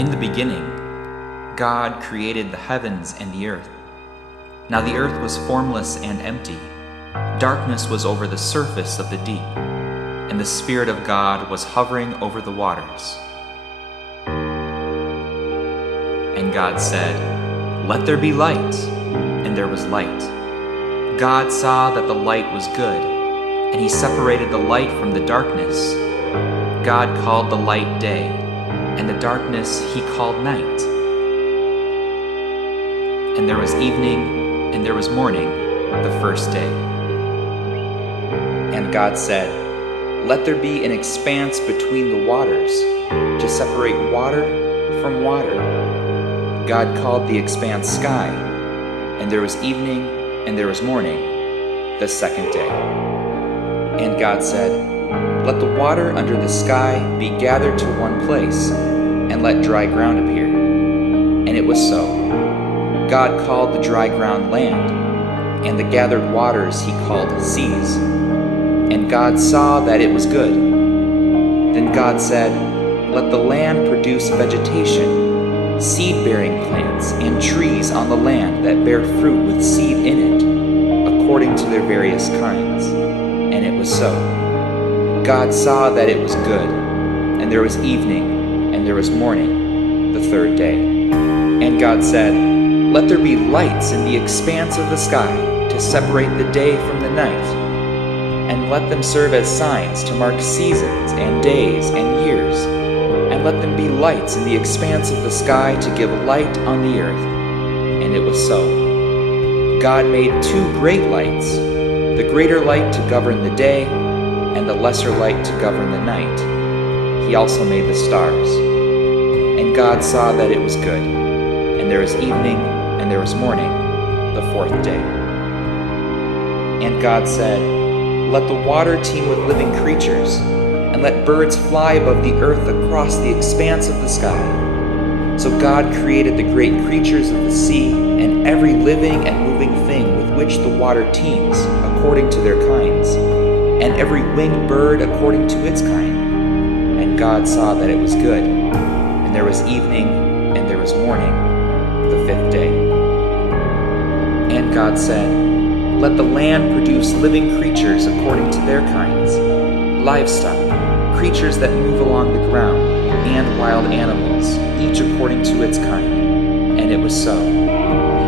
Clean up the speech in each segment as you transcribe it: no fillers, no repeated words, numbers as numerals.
In the beginning, God created the heavens and the earth. Now the earth was formless and empty. Darkness was over the surface of the deep, and the Spirit of God was hovering over the waters. And God said, "Let there be light," and there was light. God saw that the light was good, and he separated the light from the darkness. God called the light day, and the darkness he called night. And there was evening, and there was morning, the first day. And God said, "Let there be an expanse between the waters, to separate water from water." God called the expanse sky, and there was evening, and there was morning, the second day. And God said, "Let the water under the sky be gathered to one place, and let dry ground appear." And it was so. God called the dry ground land, and the gathered waters he called seas. And God saw that it was good. Then God said, "Let the land produce vegetation, seed-bearing plants, and trees on the land that bear fruit with seed in it, according to their various kinds." And it was so. God saw that it was good, and there was evening, and there was morning, the third day. And God said, "Let there be lights in the expanse of the sky to separate the day from the night, and let them serve as signs to mark seasons and days and years, and let them be lights in the expanse of the sky to give light on the earth." And it was so. God made two great lights, the greater light to govern the day, and the lesser light to govern the night. He also made the stars. And God saw that it was good, and there was evening, and there was morning, the fourth day. And God said, "Let the water teem with living creatures, and let birds fly above the earth across the expanse of the sky." So God created the great creatures of the sea, and every living and moving thing with which the water teems, according to their kinds, and every winged bird according to its kind. And God saw that it was good, and there was evening, and there was morning, the fifth day. And God said, "Let the land produce living creatures according to their kinds, livestock, creatures that move along the ground, and wild animals, each according to its kind." And it was so.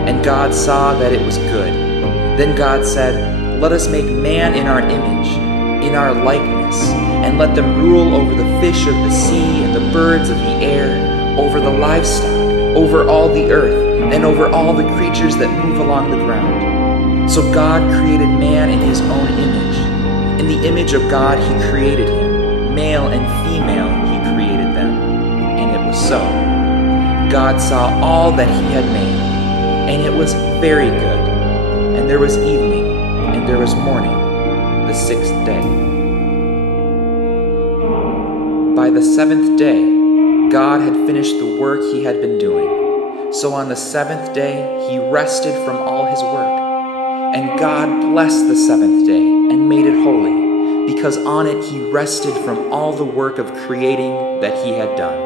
And God saw that it was good. Then God said, "Let us make man in our image, in our likeness, and let them rule over the fish of the sea and the birds of the air, over the livestock, over all the earth, and over all the creatures that move along the ground." So God created man in his own image. In the image of God he created him. Male and female he created them. And it was so. God saw all that he had made, and it was very good. And there was evening, and there was morning, the sixth day. By the seventh day, God had finished the work he had been doing. So on the seventh day, he rested from all his work. And God blessed the seventh day and made it holy, because on it he rested from all the work of creating that he had done.